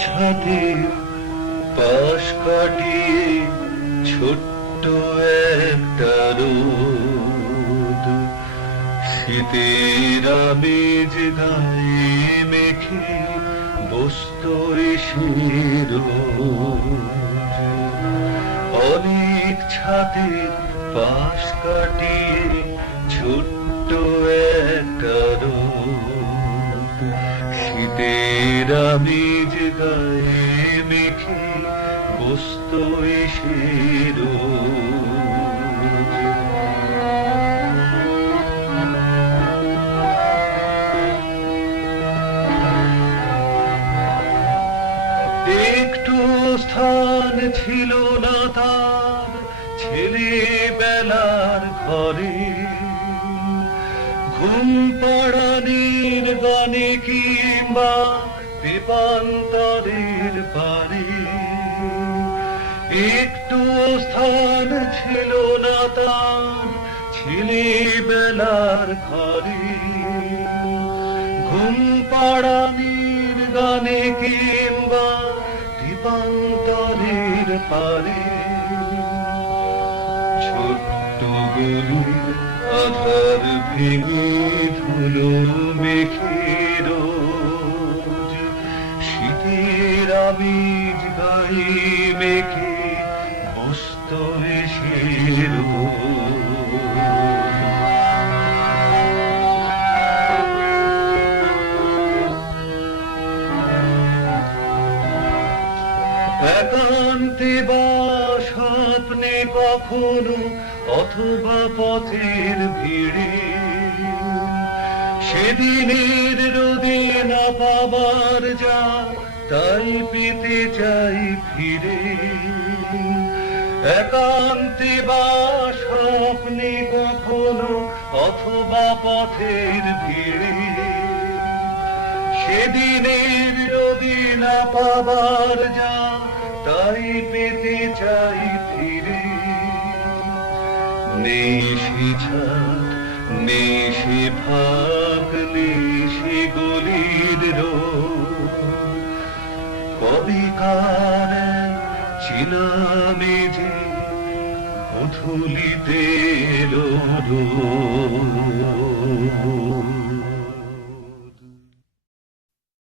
ছাদের পাশ কাটিয়ে ছোট্ট একটা রোদ। শীতের আমেজ গায়ে মেখে বস্তর অনেক ছাদের পাশ কাটিয়ে ছোট্ট একটা শীতের আমেজ গায়ে মেখে বস্ত এসে একটু স্থান ছিল না তার ছেলেবেলার ঘরে। ঘুম পাড়ানির গানে কিংবা বিপান্তরের পারে একটু স্থান ছিল না তার ছেলেবেলার ঘরে। ঘুম পাড়ানির গানে কিংবা পারে। ছোট্ট গলির আধার ভেঙে ধুলো মেখে শীতের মেখে একান্তে বা স্বপ্নে কখনো অথবা পথের ভিড়ে। সেদিনের রোদে না পাবার যা তাই পেতে চাই ফিরে। একান্তে বা স্বপ্নে কখনো অথবা পথের ভিড়ে। সেদিনের রোদে না পাবার যা চাই পেতে চাই ফিরে। নেই সে ছাদ নেই ভাগ নেই গলির কবি কার চিনামে যে ধুলিতে রোদ